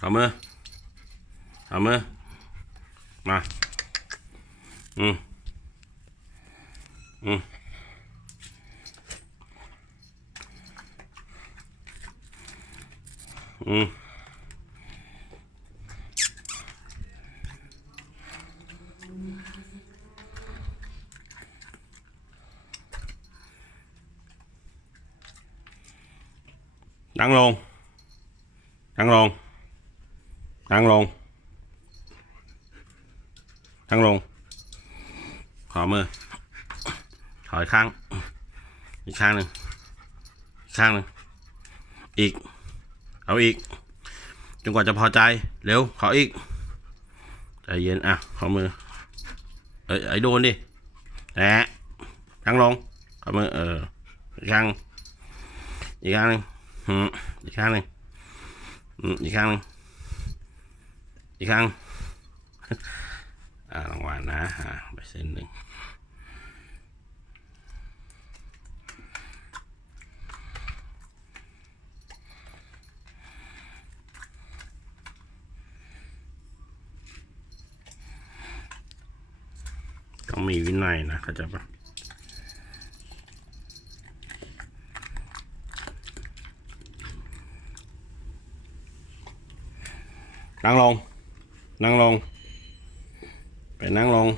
ขอมือขอมือมาอืมอืมอืม นั่งลง นั่งลง ขอมือ ถอยข้าง อีกข้างหนึ่งข้างหนึ่ง อีก เอาอีก จนกว่าจะพอใจ เร็ว ขออีก ใจเย็น อะ ขอมือ เอ้ยไอ้โดนดิแหนะนั่งลง ขอมือ เออ อีกข้าง อีกข้างหนึ่งอืมอีกข้างหนึ่งอืมอีกข้างหนึ่ง อีกข้งอ่ารางวัลนะอ่าไปเส้นหนึ่งต้องมีวินัยนะเข้าใจปะนั่งลง นั่งลง ไปนั่งลง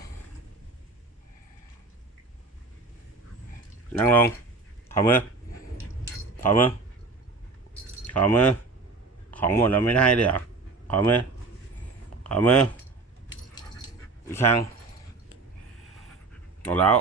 นั่งลงขอมือขอมือขอมือ ของหมดแล้วไม่ได้เลยเหรอขอมือขอมืออีกครั้งหมดแล้ว